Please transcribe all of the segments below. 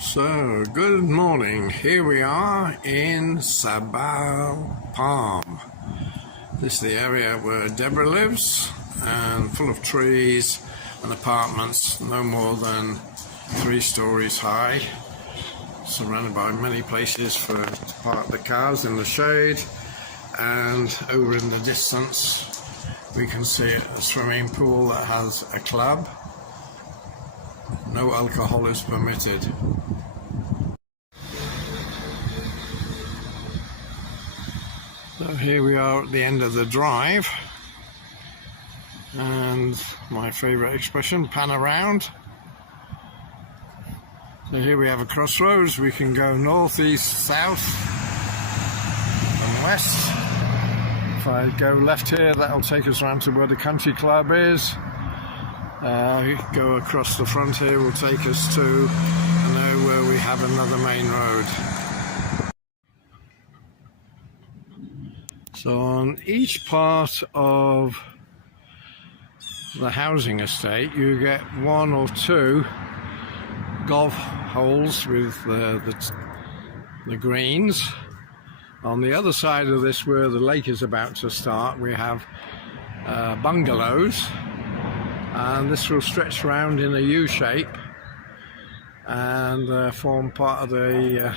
So, good morning. Here we are in Suburb Palm. This is the area where Deborah lives, and full of trees and apartments no more than 3 stories high, surrounded by many places to park the cars in the shade. And over in the distance we can see a swimming pool that has a club. No alcohol is permitted. So here we are at the end of the drive, and my favourite expression, pan around. So here we have a crossroads. We can go north, east, south and west. If I go left here, that'll take us around to where the country club is. Go across the front here will take us to where we have another main road. So on each part of the housing estate you get 1 or 2 golf holes with the greens. On the other side of this, where the lake is about to start, we have bungalows, and this will stretch around in a U shape and form part of the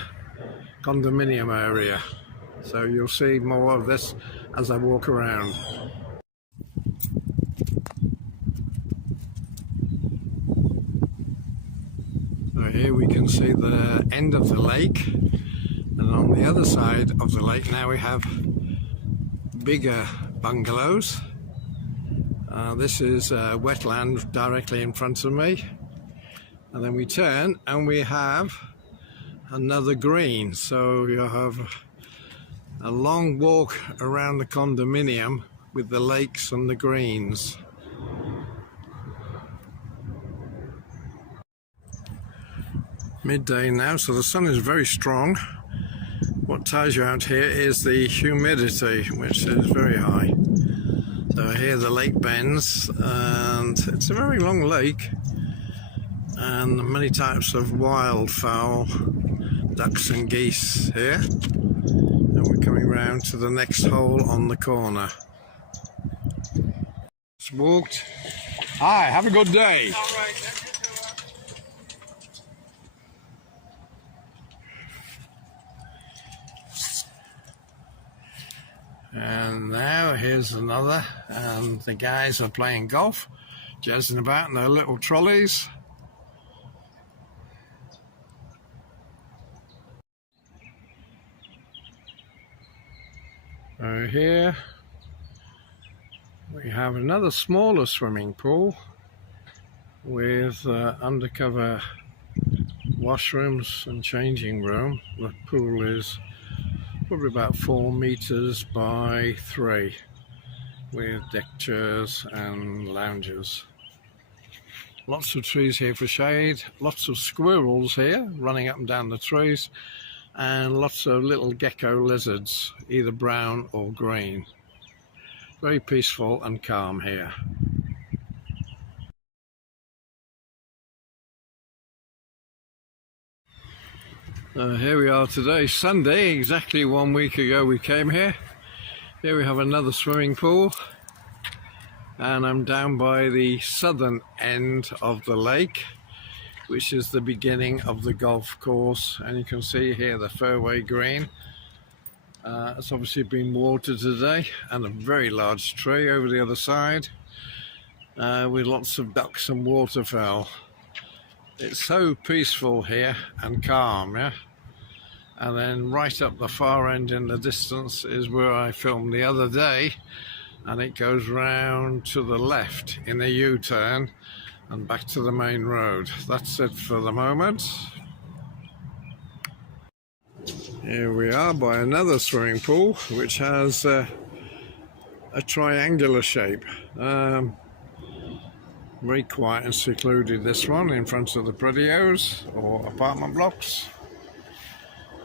condominium area. So you'll see more of this as I walk around. So here we can see the end of the lake, and on the other side of the lake now we have bigger bungalows. This is wetland directly in front of me, and then we turn and we have another green. So you have a long walk around the condominium with the lakes and the greens. Midday now, so the sun is very strong. What tires you out here is the humidity, which is very high. So here the lake bends, and it's a very long lake, and many types of wildfowl, ducks and geese here. And we're coming round to the next hole on the corner. Just walked. Hi, have a good day. All right. And now here's another, and the guys are playing golf, jazzing about in their little trolleys. So here we have another smaller swimming pool with undercover washrooms and changing room. The pool is probably about 4 meters by 3, with deck chairs and lounges. Lots of trees here for shade, lots of squirrels here running up and down the trees, and lots of little gecko lizards, either brown or green. Very peaceful and calm here. Here we are today, Sunday, exactly 1 week ago we came here. Here we have another swimming pool, and I'm down by the southern end of the lake, which is the beginning of the golf course, and you can see here the fairway green. It's obviously been watered today, and a very large tree over the other side with lots of ducks and waterfowl. It's so peaceful here and calm, yeah. And then right up the far end in the distance is where I filmed the other day, and it goes round to the left in a U-turn and back to the main road. That's it for the moment. Here we are by another swimming pool, which has a triangular shape. Very quiet and secluded, this one, in front of the predios or apartment blocks.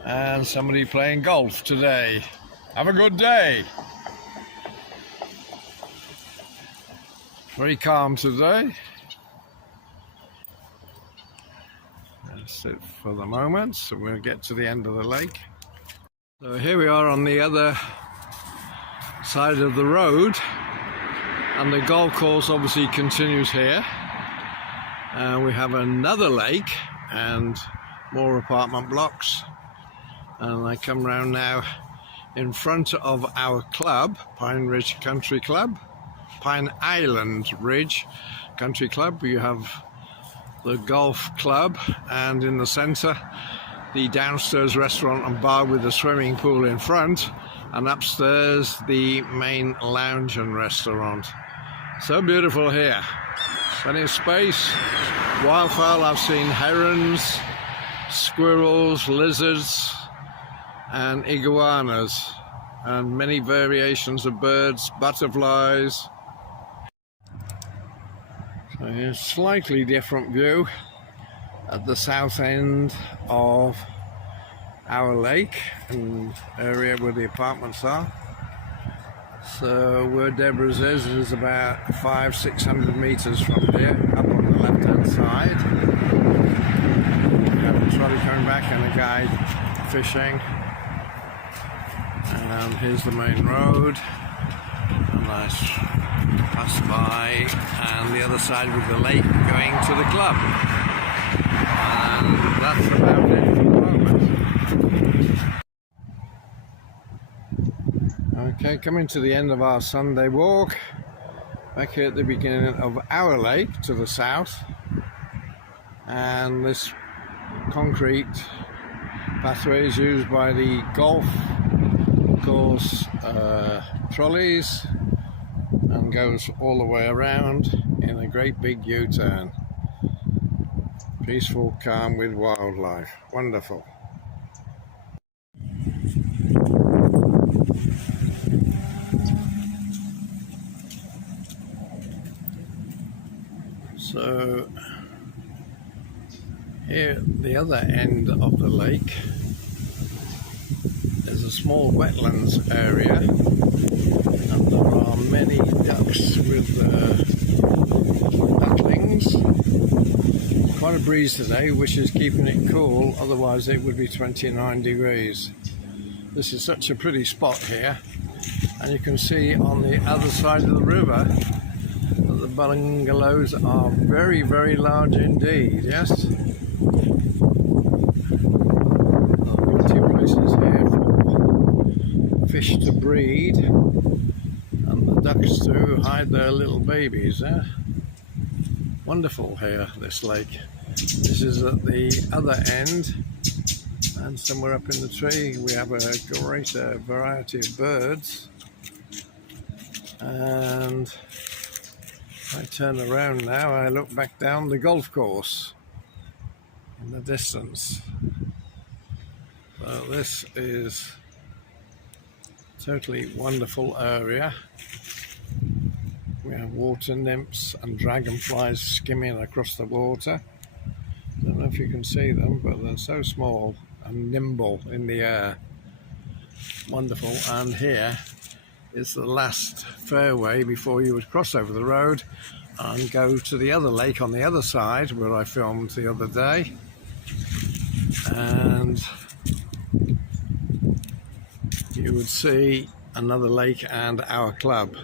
And somebody playing golf today. Have a good day. Very calm today. That's it for the moment, so we'll get to the end of the lake. So here we are on the other side of the road, and the golf course obviously continues here. We have another lake and more apartment blocks, and I come round now in front of our club, Pine Ridge Country Club, Pine Island Ridge Country Club. You have the golf club, and in the centre the downstairs restaurant and bar with the swimming pool in front, and upstairs the main lounge and restaurant. So beautiful here, plenty of space, wildfowl. I've seen herons, squirrels, lizards and iguanas, and many variations of birds, butterflies. So here's a slightly different view at the south end of our lake and area where the apartments are. So where Deborah's is about 500-600 meters from here, up on the left hand side. We have a trolley coming back and a guy fishing. And here's the main road, a nice pass by, and the other side with the lake going to the club. And that's about it for the moment. Okay, coming to the end of our Sunday walk, back here at the beginning of our lake to the south, and this concrete pathway is used by the golf course trolleys and goes all the way around in a great big U-turn. Peaceful, calm with wildlife. Wonderful. So here at the other end of the lake there's a small wetlands area, and there are many ducks with ducklings. Quite a breeze today, which is keeping it cool, otherwise it would be 29 degrees. This is such a pretty spot here, and you can see on the other side of the river that the bungalows are very, very large indeed. Yes, two places here for fish to breed and the ducks to hide their little babies. Wonderful here, this lake. This is at the other end, and somewhere up in the tree we have a great variety of birds. And if I turn around now, I look back down the golf course in the distance. So this is a totally wonderful area. We have water nymphs and dragonflies skimming across the water. Don't know if you can see them, but they're so small and nimble in the air. Wonderful. And here is the last fairway before you would cross over the road and go to the other lake on the other side where I filmed the other day. And you would see another lake and our club.